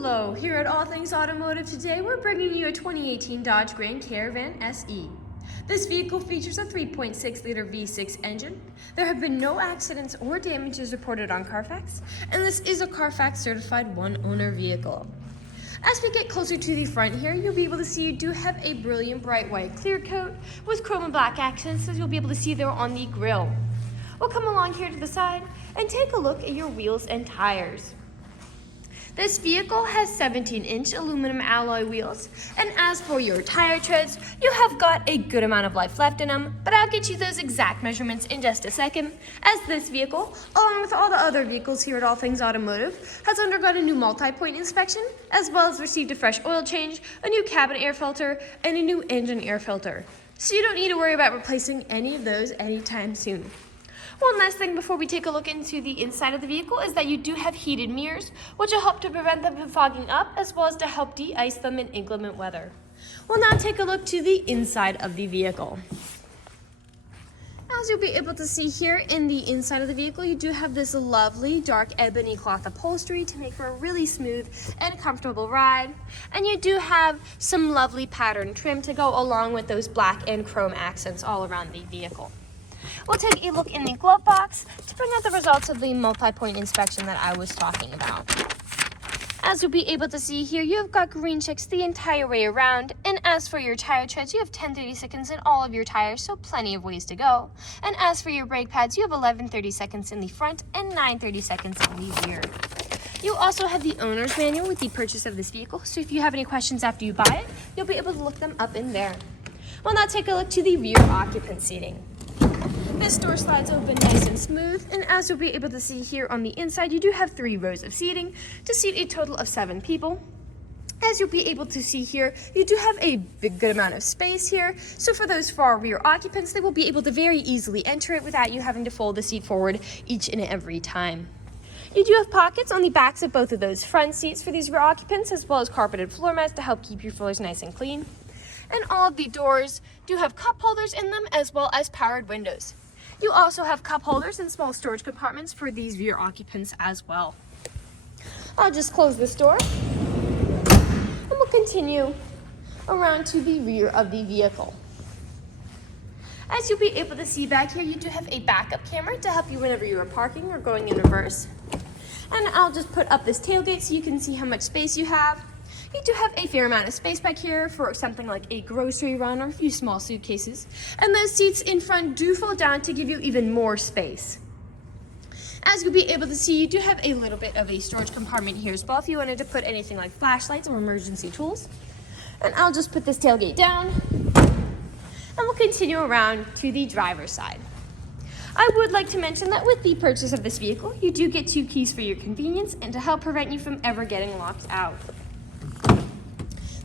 Hello, here at All Things Automotive today we're bringing you a 2018 Dodge Grand Caravan SE. This vehicle features a 3.6-liter V6 engine. There have been no accidents or damages reported on CARFAX, and this is a CARFAX certified one-owner vehicle. As we get closer to the front here, you'll be able to see you do have a brilliant bright white clear coat with chrome and black accents, as you'll be able to see there on the grille. We'll come along here to the side and take a look at your wheels and tires. This vehicle has 17-inch aluminum alloy wheels, and as for your tire treads, you have got a good amount of life left in them, but I'll get you those exact measurements in just a second, as this vehicle, along with all the other vehicles here at All Things Automotive, has undergone a new multi-point inspection, as well as received a fresh oil change, a new cabin air filter, and a new engine air filter. So you don't need to worry about replacing any of those anytime soon. One last thing before we take a look into the inside of the vehicle is that you do have heated mirrors, which will help to prevent them from fogging up, as well as to help de-ice them in inclement weather. We'll now take a look to the inside of the vehicle. As you'll be able to see here in the inside of the vehicle, you do have this lovely dark ebony cloth upholstery to make for a really smooth and comfortable ride. And you do have some lovely pattern trim to go along with those black and chrome accents all around the vehicle. We'll take a look in the glove box to bring out the results of the multi-point inspection that I was talking about. As you'll be able to see here, you've got green checks the entire way around, and as for your tire treads, you have 10 seconds in all of your tires, so plenty of ways to go. And as for your brake pads, you have 11 seconds in the front and 9 seconds in the rear. You also have the owner's manual with the purchase of this vehicle, so if you have any questions after you buy it, you'll be able to look them up in there. We'll now take a look to the rear occupant seating. This door slides open nice and smooth, and as you'll be able to see here on the inside, you do have 3 rows of seating to seat a total of 7 people. As you'll be able to see here, you do have a good amount of space here, so for those far rear occupants, they will be able to very easily enter it without you having to fold the seat forward each and every time. You do have pockets on the backs of both of those front seats for these rear occupants, as well as carpeted floor mats to help keep your floors nice and clean. And all of the doors do have cup holders in them, as well as powered windows. You also have cup holders and small storage compartments for these rear occupants as well. I'll just close this door, and we'll continue around to the rear of the vehicle. As you'll be able to see back here, you do have a backup camera to help you whenever you are parking or going in reverse. And I'll just put up this tailgate so you can see how much space you have. You do have a fair amount of space back here for something like a grocery run or a few small suitcases. And those seats in front do fold down to give you even more space. As you'll be able to see, you do have a little bit of a storage compartment here as well if you wanted to put anything like flashlights or emergency tools. And I'll just put this tailgate down, and we'll continue around to the driver's side. I would like to mention that with the purchase of this vehicle, you do get 2 keys for your convenience and to help prevent you from ever getting locked out.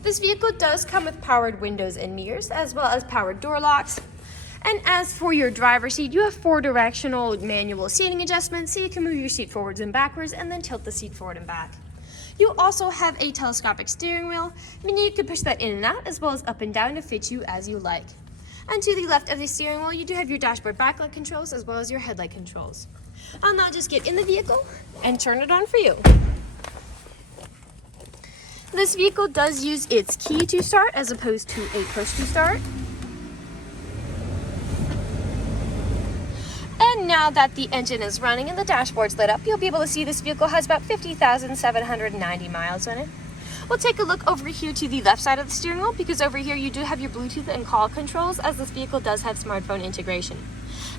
This vehicle does come with powered windows and mirrors, as well as powered door locks. And as for your driver's seat, you have 4 directional manual seating adjustments, so you can move your seat forwards and backwards and then tilt the seat forward and back. You also have a telescopic steering wheel, meaning you can push that in and out, as well as up and down to fit you as you like. And to the left of the steering wheel, you do have your dashboard backlight controls, as well as your headlight controls. I'll now just get in the vehicle and turn it on for you. This vehicle does use its key to start as opposed to a push to start. And now that the engine is running and the dashboard's lit up, you'll be able to see this vehicle has about 50,790 miles on it. We'll take a look over here to the left side of the steering wheel, because over here you do have your Bluetooth and call controls, as this vehicle does have smartphone integration.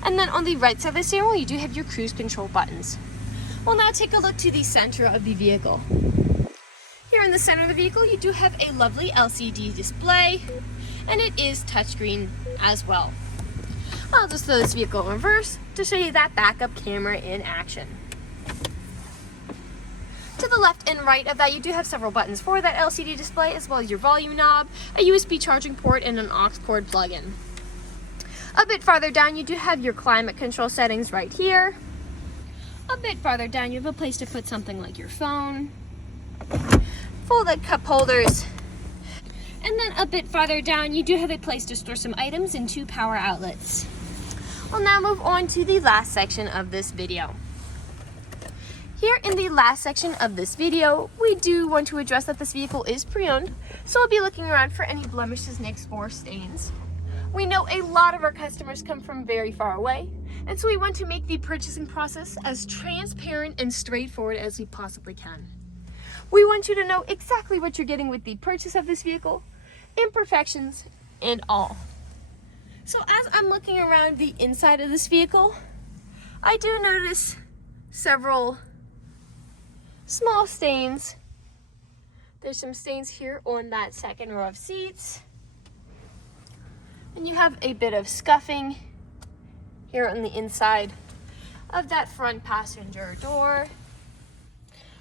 And then on the right side of the steering wheel, you do have your cruise control buttons. We'll now take a look to the center of the vehicle. Here in the center of the vehicle, you do have a lovely LCD display, and it is touchscreen as well. I'll just throw this vehicle in reverse to show you that backup camera in action. To the left and right of that, you do have several buttons for that LCD display, as well as your volume knob, a USB charging port, and an aux cord plug-in. A bit farther down, you do have your climate control settings right here. A bit farther down, you have a place to put something like your phone, folded cup holders, and then a bit farther down, you do have a place to store some items and 2 power outlets. We'll now move on to the last section of this video. Here in the last section of this video, we do want to address that this vehicle is pre-owned, so we'll be looking around for any blemishes, nicks, or stains. We know a lot of our customers come from very far away, and so we want to make the purchasing process as transparent and straightforward as we possibly can. We want you to know exactly what you're getting with the purchase of this vehicle, imperfections, and all. So as I'm looking around the inside of this vehicle, I do notice several small stains. There's some stains here on that second row of seats. And you have a bit of scuffing here on the inside of that front passenger door.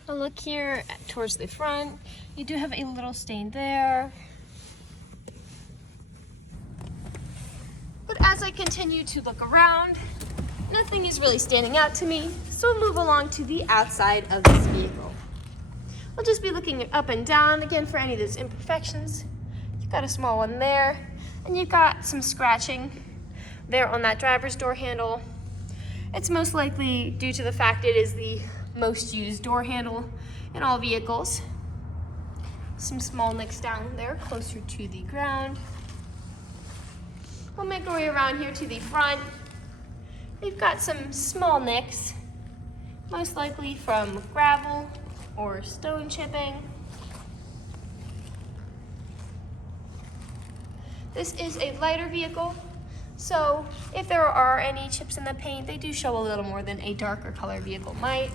A look here towards the front. You do have a little stain there. But as I continue to look around, nothing is really standing out to me, so we'll move along to the outside of this vehicle. We'll just be looking up and down again for any of those imperfections. You've got a small one there, and you've got some scratching there on that driver's door handle. It's most likely due to the fact it is the most used door handle in all vehicles. Some small nicks down there closer to the ground. We'll make our way around here to the front. We've got some small nicks, most likely from gravel or stone chipping. This is a lighter vehicle, so if there are any chips in the paint, they do show a little more than a darker color vehicle might.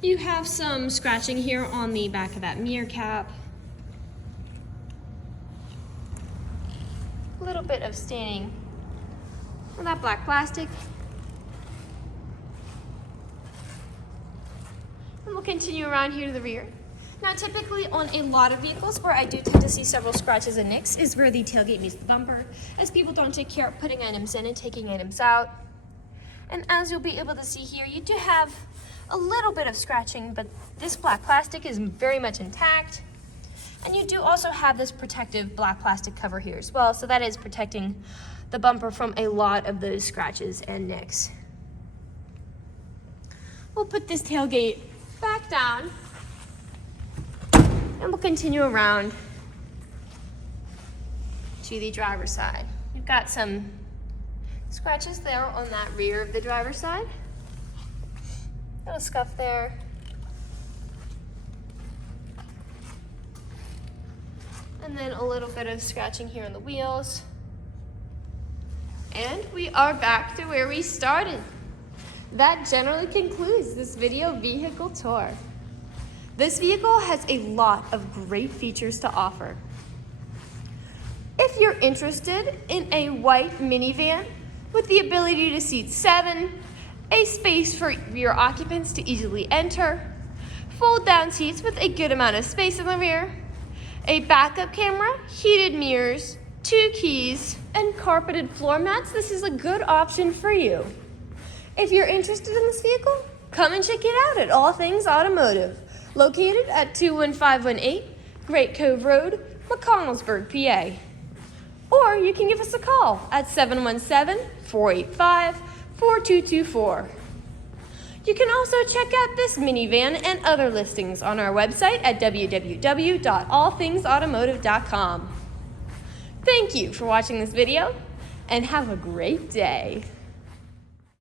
You have some scratching here on the back of that mirror cap. A little bit of staining on that black plastic. And we'll continue around here to the rear. Now typically on a lot of vehicles where I do tend to see several scratches and nicks is where the tailgate meets the bumper, as people don't take care of putting items in and taking items out. And as you'll be able to see here, you do have a little bit of scratching, but this black plastic is very much intact. And you do also have this protective black plastic cover here as well, so that is protecting the bumper from a lot of those scratches and nicks. We'll put this tailgate back down, and we'll continue around to the driver's side. You've got some scratches there on that rear of the driver's side. Little scuff there. And then a little bit of scratching here on the wheels. And we are back to where we started. That generally concludes this video vehicle tour. This vehicle has a lot of great features to offer. If you're interested in a white minivan with the ability to seat 7, a space for rear occupants to easily enter, fold down seats with a good amount of space in the rear, a backup camera, heated mirrors, 2 keys, and carpeted floor mats, this is a good option for you. If you're interested in this vehicle, come and check it out at All Things Automotive, located at 21518 Great Cove Road, McConnellsburg, PA. Or you can give us a call at 717-485-4224. You can also check out this minivan and other listings on our website at www.allthingsautomotive.com. Thank you for watching this video, and have a great day.